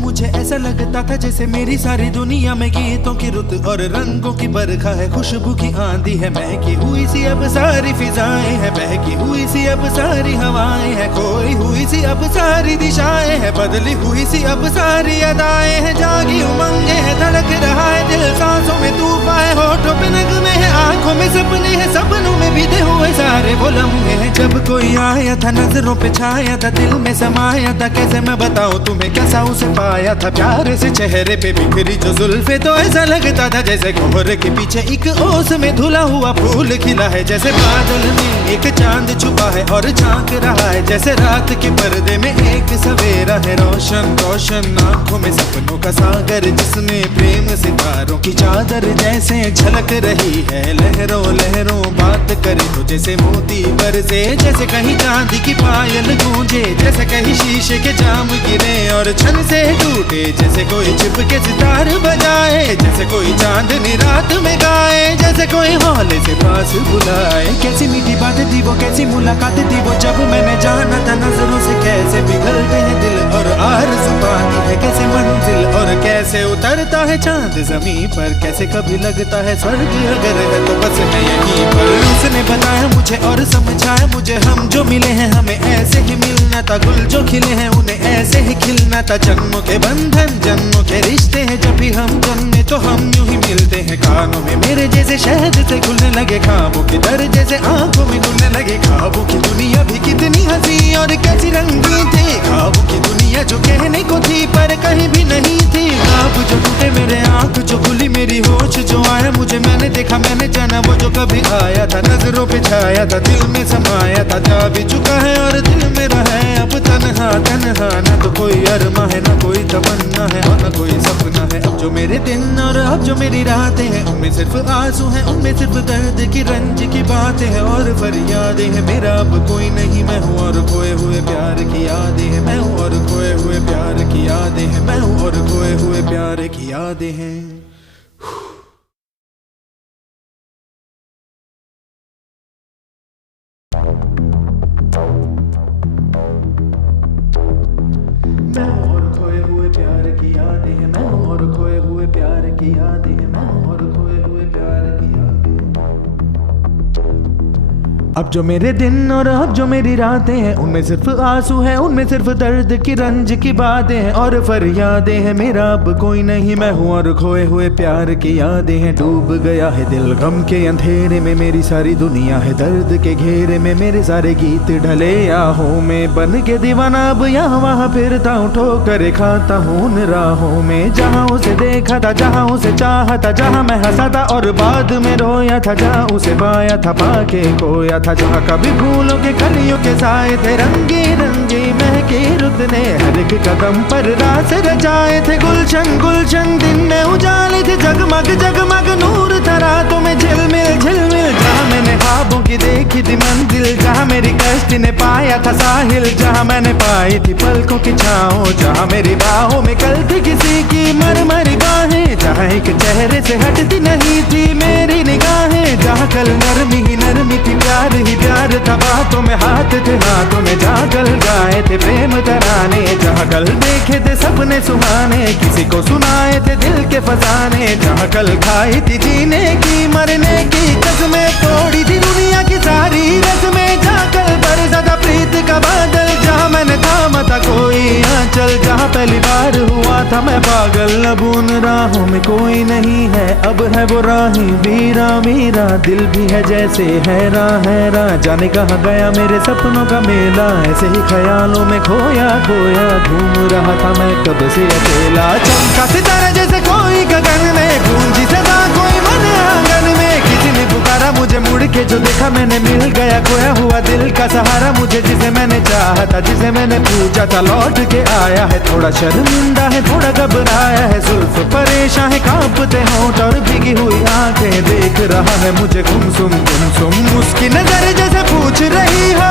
मुझे ऐसा लगता था जैसे मेरी सारी दुनिया में गीतों की रुत और रंगों की बरखा है, खुशबू की आंधी है, महकी हुई सी अब सारी फिजाएं है, बहकी हुई सी अब सारी हवाएं है, खोई हुई सी अब सारी दिशाएं है, बदली हुई सी अब सारी अदाएं है, जागी उमंगे है, धड़क रहा है दिल, सांसों में तूफान है, होठों पे नगमे है, आंखों में सपने हैं, सपनों में बीते हुए सारे वो लम्हे हैं। जब कोई आया था नजरों पे छाया था, दिल में समाया था, कैसे मैं बताऊं तुम्हें कैसा उसे पाया था, प्यार से चेहरे पे बिखरी जो जुल्फे, तो ऐसा लगता था जैसे कोहरे के पीछे एक ओस में धुला हुआ फूल खिला है, जैसे बादल में एक चांद छुपा है और झांक रहा है, जैसे रात के पर्दे में एक सवेरा है, रोशन रोशन आंखों में सपनों का सागर, जिसमें प्रेम सितारों की चादर जैसे झलक रही है, लहरों लहरों बात करे तो जैसे मोती बरसे, जैसे कहीं चांदी की पायल गूंजे, जैसे कहीं शीशे के जाम गिरे और छन से टूटे, जैसे कोई छिप के सितार बजाए, जैसे कोई चांदनी रात में गाए, जैसे कोई हौले से पास बुलाए। कैसी मीठी बात थी वो, कैसी मुलाकात थी वो, जब मैंने जाना था नजरों से कैसे पिघलते हैं दिल और आरज़ू पाती है कैसे मंजिल, और कैसे उतरता है चांद जमीन पर, कैसे कभी लगता है स्वर्ग अगर है तो बस मैं यहीं पर। उसने बताया मुझे और समझाया मुझे, हम जो मिले हैं हमें ऐसे ही मिलना था, गुल जो खिले हैं उन्हें ऐसे ही खिलना था, जन्मों के बंधन जन्मों के रिश्ते हैं, जब भी हम जन्मे तो हम यूं ही मिलते हैं, कानों में मेरे जैसे शहद से खुलने लगे ख्वाबों के दर, जैसे आंखों में खुलने लगे ख्वाबों की दुनिया भी कितनी हंसी और कैसी रंगीन थी, ख्वाबों की दुनिया जो कहने को थी पर कहीं भी नहीं थी, ख्वाब जो टूटे मेरे आंख जो खुली मेरी होश जो आया मुझे, मैंने देखा मैंने जाना वो जो कभी आया था, नजरों पे छाया था दिल में समाया था, जा भी चुका है और दिल मेरा है अब तन्हा तन्हा, ना तो कोई अरमा है ना कोई तमन्ना है और ना कोई सपना है। अब जो मेरे दिन और अब जो मेरी रातें हैं उनमें सिर्फ आंसू हैं, उनमें सिर्फ दर्द की रंज की बातें हैं और फरियादें हैं, मेरा अब कोई नहीं मैं हूँ और खोए हुए प्यार की यादें हैं, मैं हूँ और खोए हुए प्यार की यादें हैं, मैं हूँ और खोए हुए प्यार की यादें हैं। मैं हूँ और खोए हुए प्यार की यादें हैं, मैं हूँ और खोए हुए प्यार की यादें हैं, मैं हूँ और खोए हुए प्यार की यादें। अब जो मेरे दिन और अब जो मेरी रातें हैं उनमें सिर्फ आंसू हैं, उनमें सिर्फ दर्द की रंज की बातें हैं और फरियादें हैं, मेरा अब कोई नहीं मैं हूँ और खोए हुए प्यार की यादें हैं। डूब गया है दिल गम के अंधेरे में, मेरी सारी दुनिया है दर्द के घेरे में, मेरे सारे गीत ढले आहों में, बन के दीवाना अब यहाँ वहाँ फिरता हूँ, ठोकर खाता हूँ उन राहों में, जहाँ उसे देखा था जहाँ उसे चाहा था, जहाँ मैं हंसा था और बाद में रोया था, जहाँ उसे पाया था पाके खोया था, जहाँ कभी फूलों के कलियों के साए थे, रंगी रंगी महके रुत ने हर एक कदम पर रास रचाए थे, गुलशन गुलशन दिन में उजाले थे, जगमग जगमग नूर था रातों में झिलमिल झिलमिल, जहाँ मैंने ख्वाबों की देखी थी मंजिल, जहाँ मेरी कश्ती ने पाया था साहिल, जहाँ मैंने पाई थी पलकों की छाँव, जहाँ मेरी बाहों में कल थी किसी की मरमरी बाहें, जहाँ एक चेहरे से हटती नहीं थी मेरी निगाहें, जहाँ कल नरमी ही नरमी थी प्यार ही प्यार था, बातों में हाथ थे हाथों में, जहाँ कल गाए थे प्रेम तराने, जहाँ कल देखे थे सपने सुहाने, किसी को सुनाए थे दिल के फसाने, जहाँ कल खाई थी जीने की मरने की कसमें, तोड़ी थी दुनिया की सारी रस्में, जहाँ कल बरसा था प्रीत का बादल, जहाँ मैंने थामा था कोई आंचल, जहाँ पहली बार हुआ था मैं पागल, अब उन राहों में कोई नहीं है, अब है वो राही वीरा वीरा, दिल भी है जैसे हैरान हैरान, जाने कहाँ गया मेरे सपनों का मेला, ऐसे ही ख्यालों में खोया खोया घूम रहा था मैं कब से अकेला, चमका सितारा जैसे कोई गगन में, गूंजी सदा कोई मन आंगन में, किसी ने पुकारा मुझे मुड़ के जो देखा मैंने, मिल गया खोया हुआ दिल का सहारा मुझे, जिसे मैंने चाहा था जिसे मैंने पूछा था लौट के आया है, थोड़ा शर्मिंदा है थोड़ा घबराया है, जुल्फ परेशान है कांपते होंठ और भीगी हुई आंखें, देख रहा है मुझे गुमसुम गुमसुम, उसकी नजर जैसे पूछ रही हो